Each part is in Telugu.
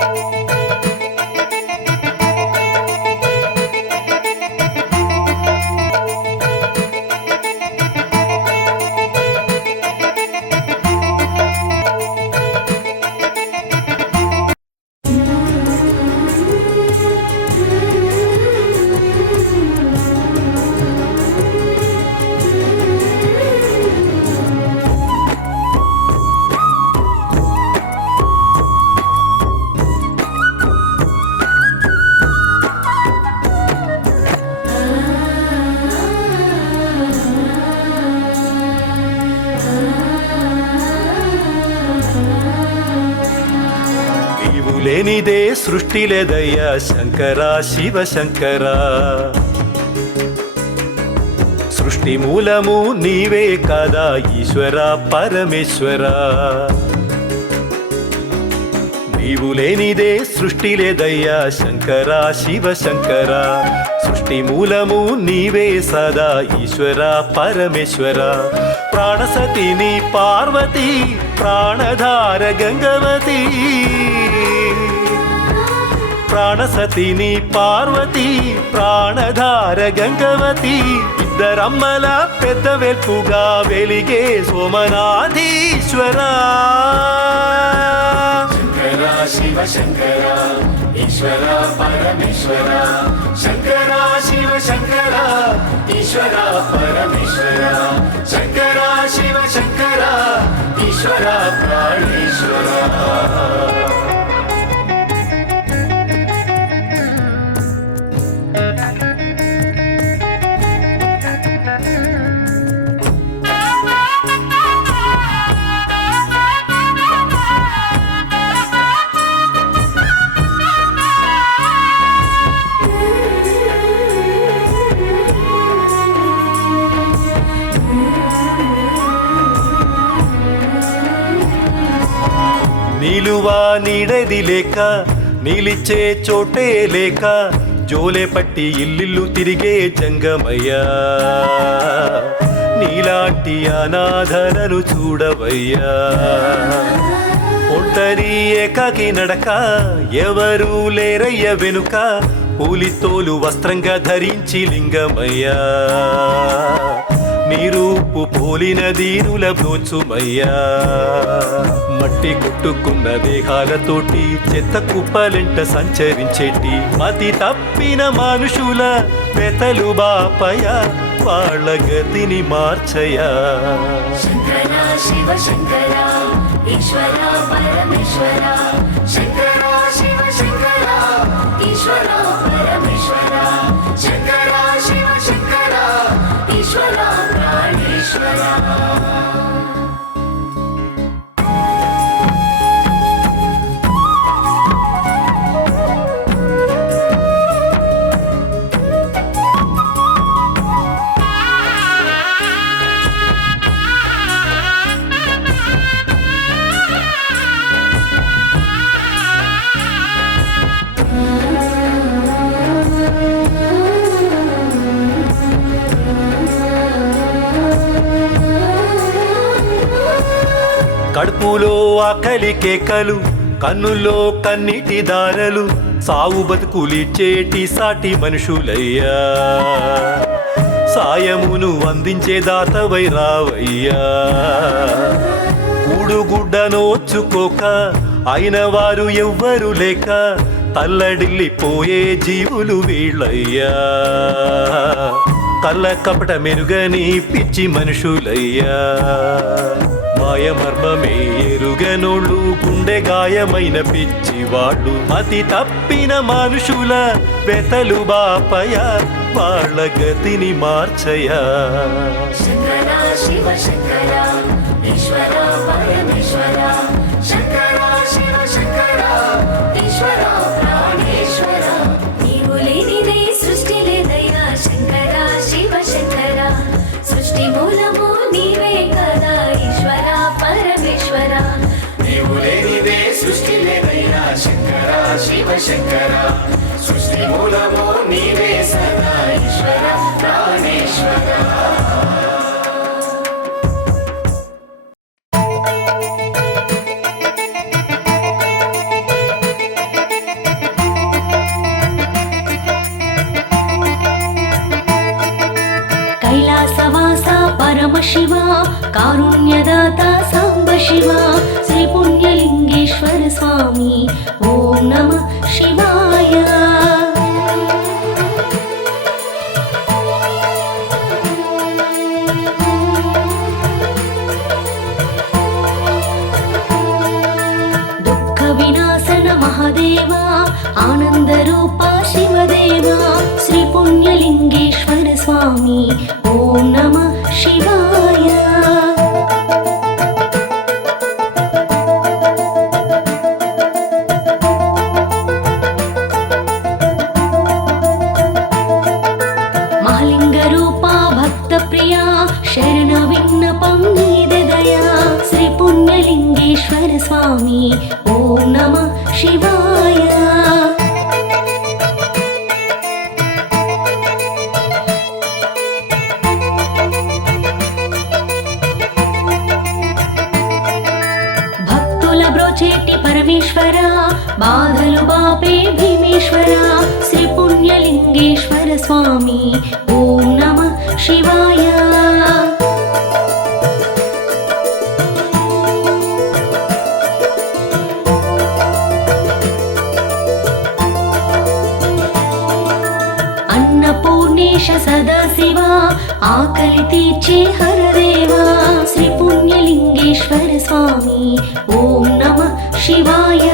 నీవు లేనిదే సృష్టి లేదయ్యా శంకర శివ శంకర. సృష్టి మూలము నీవే కదా ఈశ్వర పరమేశ్వర. నీవు లేనిదే సృష్టి లేదయ్యా శంకర శివ శంకర. సృష్టి మూలము నీవే సదా ఈశ్వర పరమేశ్వర. ప్రాణసతిని పార్వతి ప్రాణధార గంగవతి. ప్రాణసతిని పార్వతి ప్రాణధార గంగవతి. ఇద్దరమ్మల పెద్ద వెల్పుగా వెలిగే సోమనాథీశ్వరా. శంకర శివ శంకర ఈశ్వర పరమేశ్వర. శంకర శివ శంకర ఈశ్వర పరమేశ్వర. శంకర శివ శంకర ఈశ్వర ప్రాణేశ్వర. నిలువా నీడది లేక నిలిచే చోటే లేక జోలే పట్టి ఇల్లిల్లు తిరిగే జంగమయ్యా. నీలాంటి అనాథలను చూడవయ్యా. ఒంటరి ఏకాకి నడక ఎవరూ లేరయ్య వెనుక పూలితోలు వస్త్రంగా ధరించి లింగమయ్యా. నీరూపు పోలిన దీనుల బ్రోచుమయ్యా మట్టి కొట్టుకున్న దేహాలతోటి చెత్త కుప్పలెంట సంచరించేటి మతి తప్పిన మనుషుల పెతలు బాపయ వాళ్ళ గతిని మార్చయా. శంకర శివ శంకర ఈశ్వర పరమేశ్వర. శంకర శివ శంకర ఈశ్వర పరమేశ్వర. శంకర శివ శంకర ఈశ్వర ప్రాణేశ్వర కడుపులో ఆకలి కేకలు కన్నుల్లో కన్నిటి దారలు సావు బతుకులిచ్చేటి సాటి మనుషులయ్యా. సాయమును అందించే దాతవై రావయ్యా. కూడుగుడ్డ నోచుకోక అయిన వారు ఎవ్వరు లేక తల్లడిల్లిపోయే జీవులు వీళ్ళయ్యా. కళ్ళ కపట మెరుగని పిచ్చి మనుషులయ్యా. మాయమర్మమే ఎరుగనోళ్ళు గుండె గాయమైన పిచ్చివాళ్ళు. మతి తప్పిన మనుషుల వెతలు బాపయ వాళ్ళ గతిని మార్చయా శంకర శివ శంకర ఈశ్వర పరమేశ్వర. శంకర శివ శంకర ఈశ్వర. శంకర సృష్టి మూలము నీవే సదాయ. వినాశన మహాదేవ ఆనంద రూప శివదేవ శ్రీ పుణ్యలింగేశ్వర స్వామి ఓం నమ శివాయ మహలింగ రూప భక్త ప్రియా శరణ విన్నపం నీదయా శ్రీ పుణ్యలింగేశ్వర స్వామి ఓం నమ అన్నపూర్ణేశ సదాశివ ఆకలి తీర్చే హరదేవా శ్రీ పుణ్యలింగేశ్వర స్వామి ఓం నమ శివాయ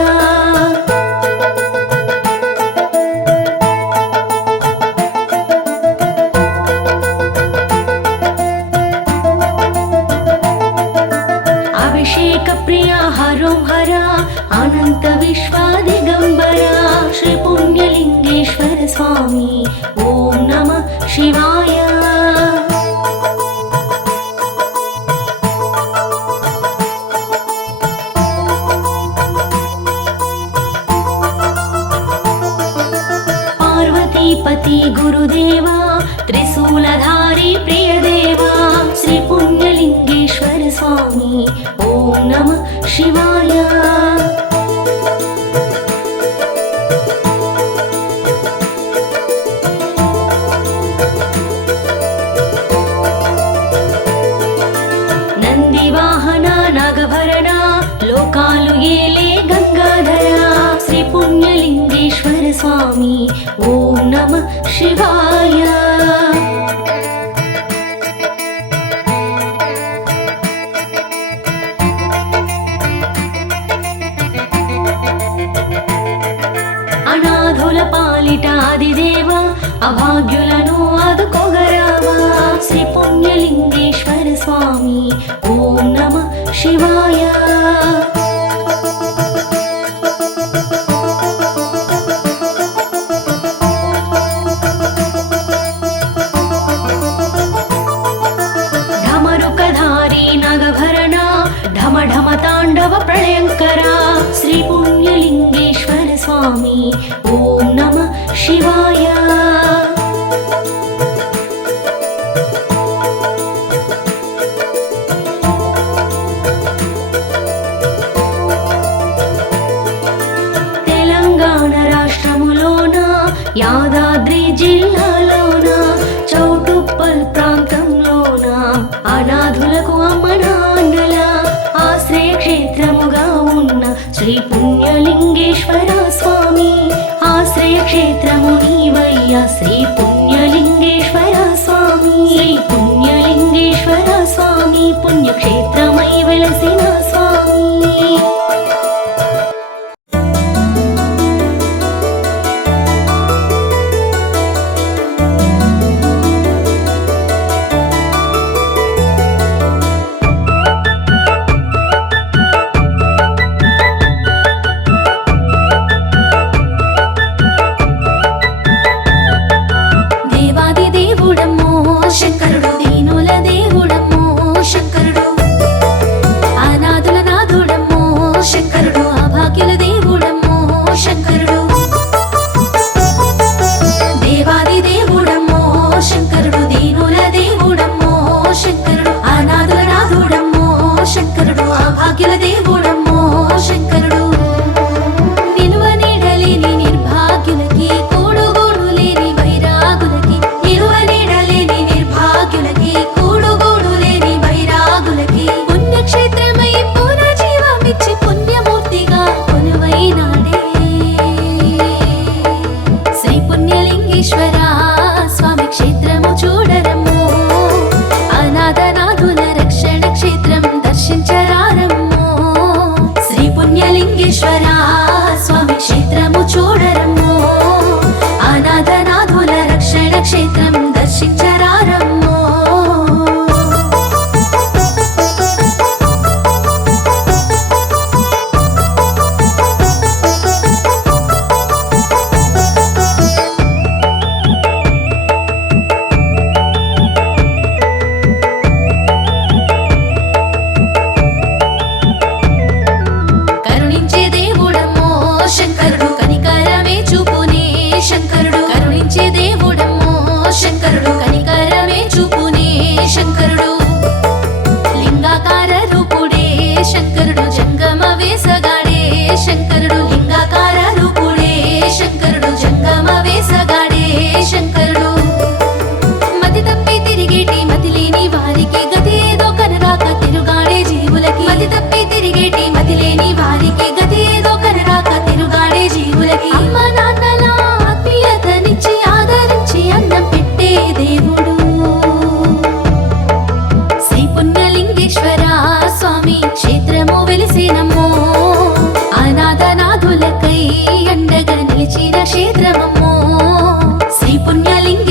అభిషేక ప్రియ హరోం నమ పుణ్యలింగేశ్వర స్వామి. ఓం నమ శివాయ. అనాథుల పాలిట ఆదిదేవ అభాగ్యులను ఆదుకోగరావా. శ్రీ పుణ్యలింగేశ్వర స్వామి. ఓం నమ శివాయ.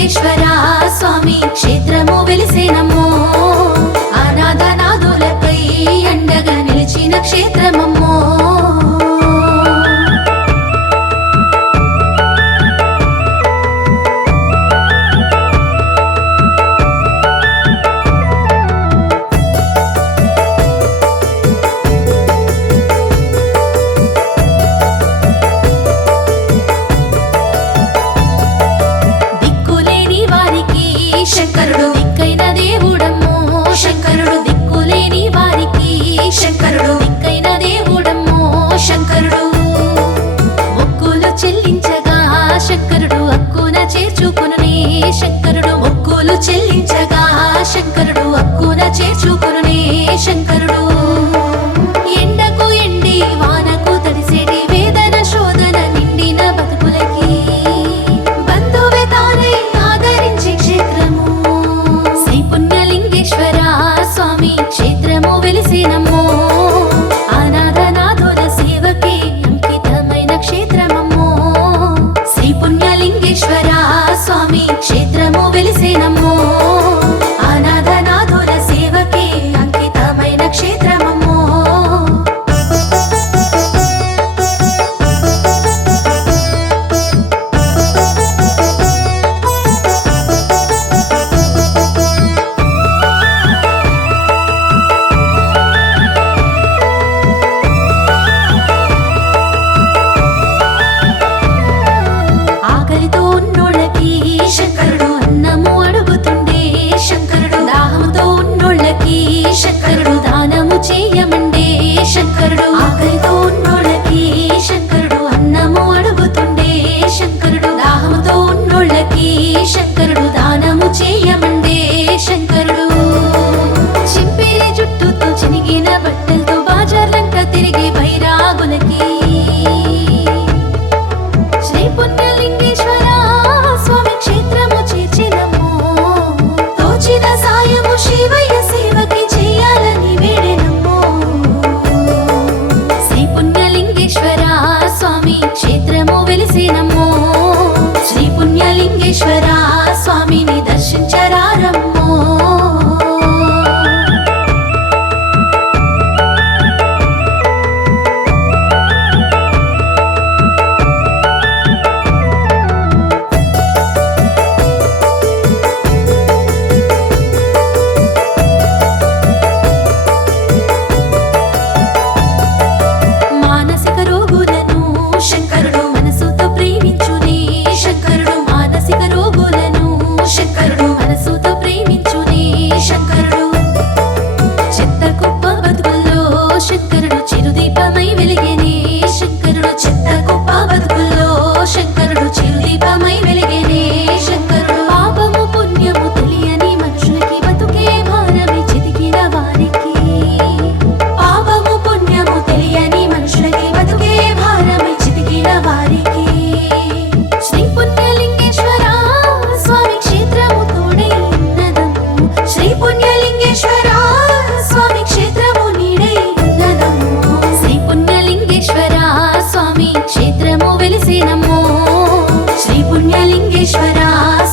వెంకటేశ్వర స్వామి క్షేత్రము వెలిసేనమ్ము శంకరుడు దిక్కైన దేవుడమ్మో. శంకరుడు దిక్కులేని వారికి. శంకరుడు దిక్కైన దేవుడమ్మో. శంకరుడు మొక్కులు చెల్లించగా శంకరుడు అక్కున శంకరుడు మొక్కులు చెల్లించగా శంకరుడు అక్కున శంకరుడు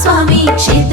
స్వామి క్షేత్ర